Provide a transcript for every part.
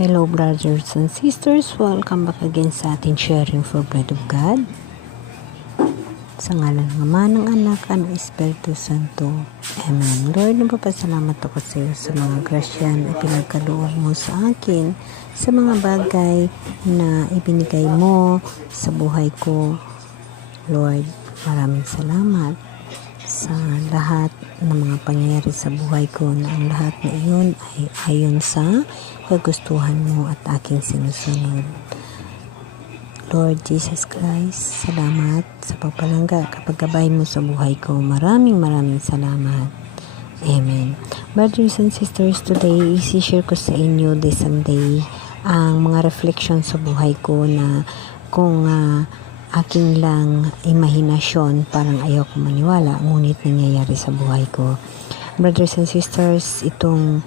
Hello brothers and sisters, welcome back again sa ating sharing for Bread of God. Sa ngalan ng Ama, ng Anak, at ng Espiritu Santo. Amen. Lord, napapasalamat ako sa iyo sa mga grasya na pinagkaloob mo sa akin, sa mga bagay na ibinigay mo sa buhay ko. Lord, maraming salamat sa lahat ng mga pangyayari sa buhay ko, na ang lahat na iyon ay ayon sa kagustuhan mo at aking sinusunod. Lord Jesus Christ, salamat sa pagpalangga kapag gabay mo sa buhay ko. Maraming salamat. Amen. Brothers and sisters, today isi-share ko sa inyo this Sunday ang mga reflection sa buhay ko na kung aking lang imahinasyon, parang ayaw ko maniwala, ngunit nangyayari sa buhay ko. Brothers and sisters, itong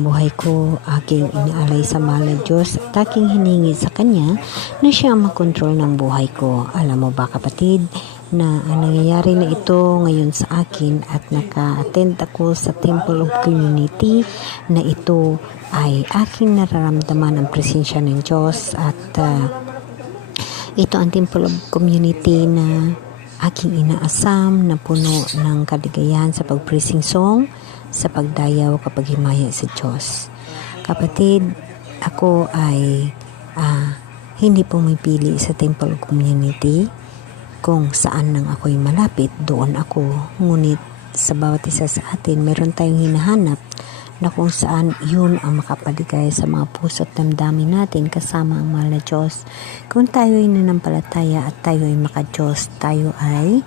buhay ko aking inaalay sa mahal na Diyos at aking hiningi sa Kanya na siya ang makontrol ng buhay ko. Alam mo ba kapatid, na ang nangyayari na ito ngayon sa akin at naka-attend ako sa Temple of Community, na ito ay aking nararamdaman ang presensya ng Diyos at ito ang Temple of Community na aking inaasam, na puno ng kaligayahan sa pag-praising song, sa pagdayaw kapag himaya sa Diyos. Kapatid, ako ay hindi pumipili sa Temple of Community kung saan nang ako'y malapit, doon ako. Ngunit sa bawat isa sa atin, meron tayong hinahanap na kung saan yun ang makapaligay sa mga puso at damdamin natin kasama ang mahal na Diyos. Kung tayo ay nanampalataya at tayo ay maka-Diyos, tayo ay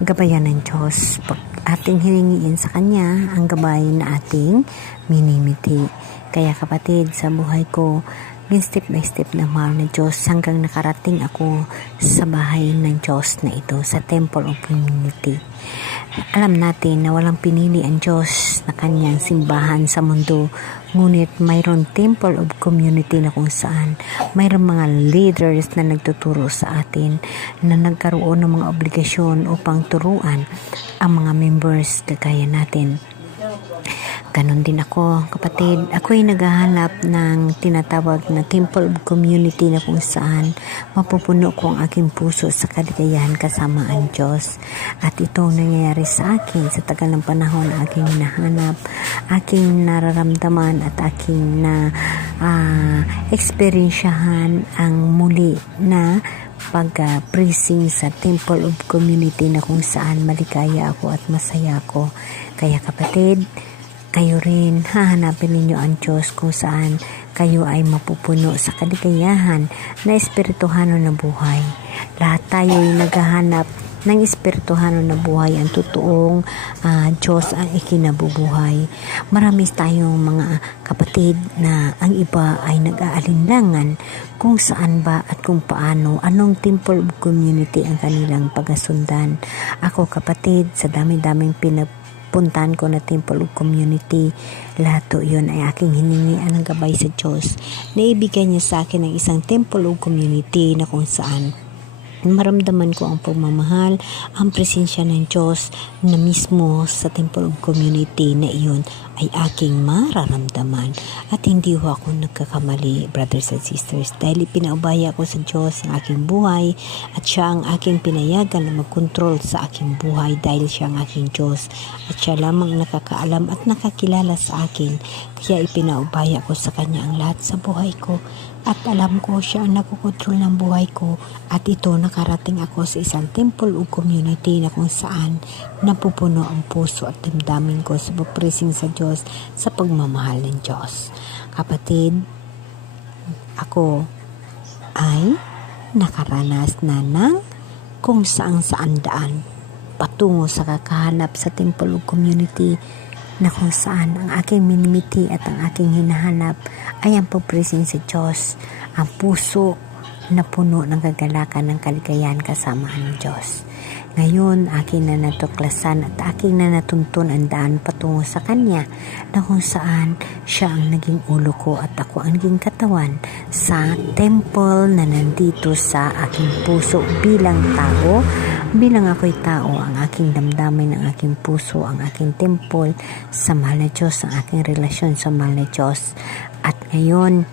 gabayan ng Diyos. Pag ating hiningiin sa Kanya ang gabay na ating minimiti. Kaya kapatid, sa buhay ko, step by step na mahal na Diyos hanggang nakarating ako sa bahay ng Diyos na ito, sa Temple of Community. Alam natin na walang pinili ang Diyos na Kanyang simbahan sa mundo, ngunit mayroon Temple of Community na kung saan mayroon mga leaders na nagtuturo sa atin, na nagkaroon ng mga obligasyon upang turuan ang mga members kagaya natin. Ganon din ako, kapatid. Ako'y naghahanap ng tinatawag na Temple of Community na kung saan mapupuno ko ang aking puso sa kaligayahan kasama ang Diyos. At ito nangyayari sa akin sa tagal ng panahon na aking hinahanap, aking nararamdaman at aking eksperyensyahan ang muli na pag-praising sa Temple of Community na kung saan maligaya ako at masaya ako. Kaya kapatid, kayo rin, hahanapin ninyo ang Diyos kung saan kayo ay mapupuno sa kaligayahan na espirituhano na buhay. Lahat tayo ay naghahanap ng espirituhano na buhay, ang totoong Diyos ang ikinabubuhay. Marami tayong mga kapatid na ang iba ay nag-aalinlangan kung saan ba at kung paano, anong Temple of Community ang kanilang pagasundan. Ako kapatid, sa dami-daming puntahan ko na Temple of Community, lahat to yun ay aking hiningian ng gabay sa Diyos, na ibigay niya sa akin ng isang Temple of Community na kung saan maramdaman ko ang pagmamahal, ang presensya ng Diyos na mismo sa Temple of Community na iyon ay aking mararamdaman. At hindi ho ako nagkakamali, brothers and sisters, dahil ipinaubaya ko sa Diyos ang aking buhay at siya ang aking pinayagan na magkontrol sa aking buhay, dahil siya ang aking Diyos at siya lamang nakakaalam at nakakilala sa akin. Kaya ipinaubaya ko sa Kanya ang lahat sa buhay ko. At alam ko siya ang nagkokontrol ng buhay ko, at ito nakarating ako sa isang Temple of Community na kung saan napupuno ang puso at damdamin ko sa pagpraising sa Diyos, sa pagmamahal ng Diyos. Kapatid, ako ay nakaranas na ng kung saan daan patungo sa kakahanap sa Temple of Community na kung saan ang aking minimiti at ang aking hinahanap ay ang pagpraising sa Diyos, ang puso na puno ng kagalakan ng kaligayahan kasama ng Diyos. Ngayon, aking na natuklasan at aking na natuntun ang daan patungo sa Kanya, na kung saan siya ang naging ulo ko at ako ang naging katawan sa temple na nandito sa aking puso bilang tao Bilang ako'y tao, ang aking damdamin, ang aking puso, ang aking temple sa mahal na Diyos, ang aking relasyon sa mahal na Diyos. At ngayon,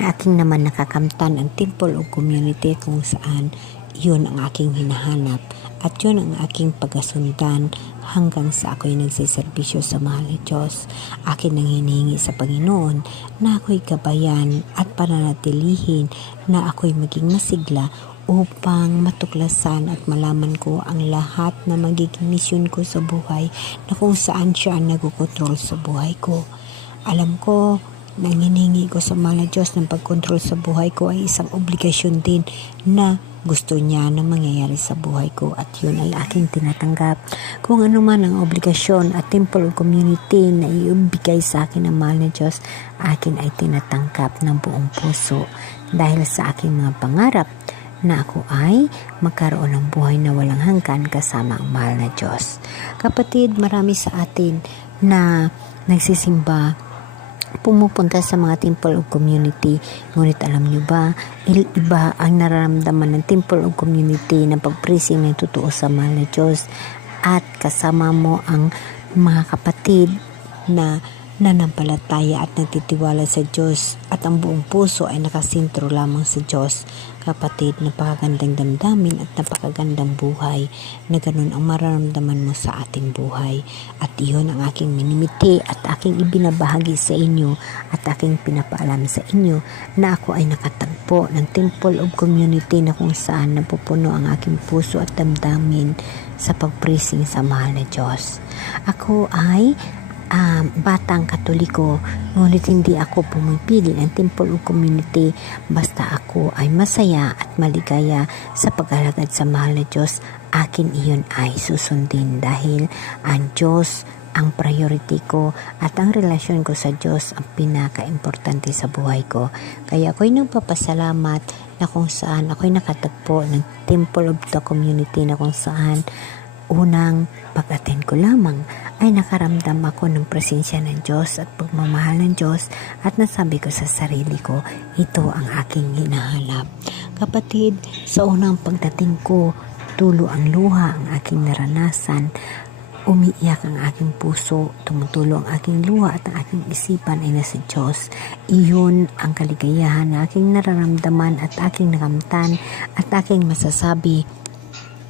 aking naman nakakamtan ang temple o community kung saan yun ang aking hinahanap at yun ang aking pagasundan hanggang sa ako'y nagsiservisyo sa mahal na Diyos. Akin nang hinihingi sa Panginoon na ako'y gabayan at pananatilihin na ako'y maging masigla upang matuklasan at malaman ko ang lahat na magiging misyon ko sa buhay na kung saan siya ang nagkokontrol sa buhay ko. Alam ko na hinihingi ko sa mahal na Diyos ng pagkontrol sa buhay ko ay isang obligasyon din na gusto niya na mangyayari sa buhay ko at yun ay aking tinatanggap. Kung ano man ang obligasyon at temple community na iubigay sa akin ng mahal na Diyos, akin ay tinatanggap ng buong puso dahil sa aking mga pangarap na ako ay magkaroon ng buhay na walang hanggan kasama ang mahal na Diyos. Kapatid, marami sa atin na nagsisimba, pumupunta sa mga temple o community, ngunit alam nyo ba, iba ang nararamdaman ng temple o community ng pagprising ng totoo sa mahal na Diyos at kasama mo ang mga kapatid na nanampalataya at nagtitiwala sa Diyos at ang buong puso ay nakasintro lamang sa Diyos. Kapatid, napakagandang damdamin at napakagandang buhay na ganun ang mararamdaman mo sa ating buhay. At iyon ang aking minimiti at aking ibinabahagi sa inyo at aking pinapaalam sa inyo na ako ay nakatagpo ng temple of community na kung saan napupuno ang aking puso at damdamin sa pagprising sa mahal na Diyos. Ako ay batang Katoliko, ngunit hindi ako pumipili ng temple o community basta ako ay masaya at maligaya sa pag-alagad sa mahal na Diyos. Akin iyon ay susundin dahil ang Diyos ang priority ko at ang relasyon ko sa Diyos ang pinaka-importante sa buhay ko. Kaya ako'y nagpapasalamat na kung saan ako'y nakatagpo ng temple of the community na kung saan unang pag-attend ko lamang ay nakaramdam ako ng presensya ng Diyos at pagmamahal ng Diyos at nasabi ko sa sarili ko, ito ang aking hinahanap. Kapatid, sa unang pagdating ko, tulo ang luha ang aking naranasan, umiiyak ang aking puso, tumutulo ang aking luha at ang aking isipan ay nasa Diyos. Iyon ang kaligayahan na aking nararamdaman at aking nakamtan at aking masasabi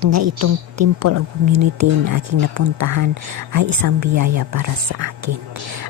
na itong temple of community na aking napuntahan ay isang biyaya para sa akin.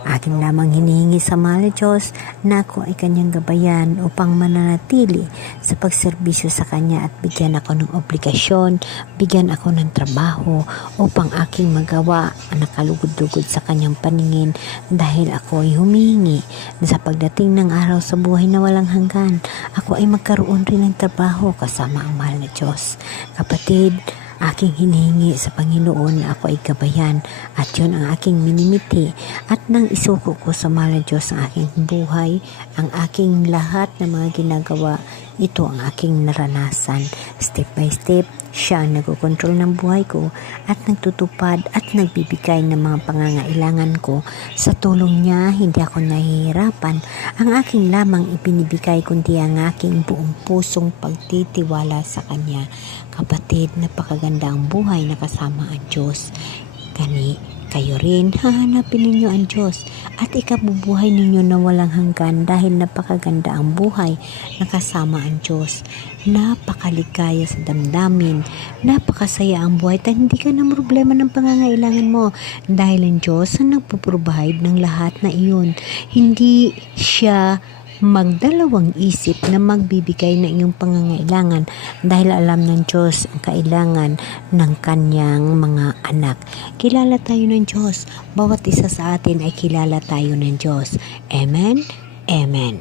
Aking lamang hinihingi sa mahal na Diyos na ako ay kanyang gabayan upang mananatili sa pagserbisyo sa kanya at bigyan ako ng obligasyon, bigyan ako ng trabaho upang aking magawa ang nakalugod-lugod sa kanyang paningin dahil ako ay humihingi na sa pagdating ng araw sa buhay na walang hanggan, ako ay magkaroon rin ng trabaho kasama ang mahal na Diyos. Kapatid, aking hinihingi sa Panginoon na ako ay gabayan at yun ang aking minimiti at nang isuko ko sa mahal na Diyos ang aking buhay, ang aking lahat ng mga ginagawa, ito ang aking naranasan. Step by step, siya ang nagkokontrol ng buhay ko at nagtutupad at nagbibigay ng mga pangangailangan ko. Sa tulong niya, hindi ako nahihirapan. Ang aking lamang ibinibigay kundi ang aking buong pusong pagtitiwala sa Kanya. Kapatid, napakaganda ang buhay na kasama ang Diyos. Kayo rin, hahanapin ninyo ang Diyos at ikabubuhay ninyo na walang hanggan dahil napakaganda ang buhay na kasama ang Diyos. Napakaligaya sa damdamin, napakasaya ang buhay at hindi ka na problema ng pangangailangan mo dahil ang Diyos ang nagpo-provide ng lahat na iyon. Hindi siya magdalawang isip na magbibigay ng iyong pangangailangan dahil alam ng Diyos ang kailangan ng kanyang mga anak. Kilala tayo ng Diyos. Bawat isa sa atin ay kilala tayo ng Diyos. Amen? Amen.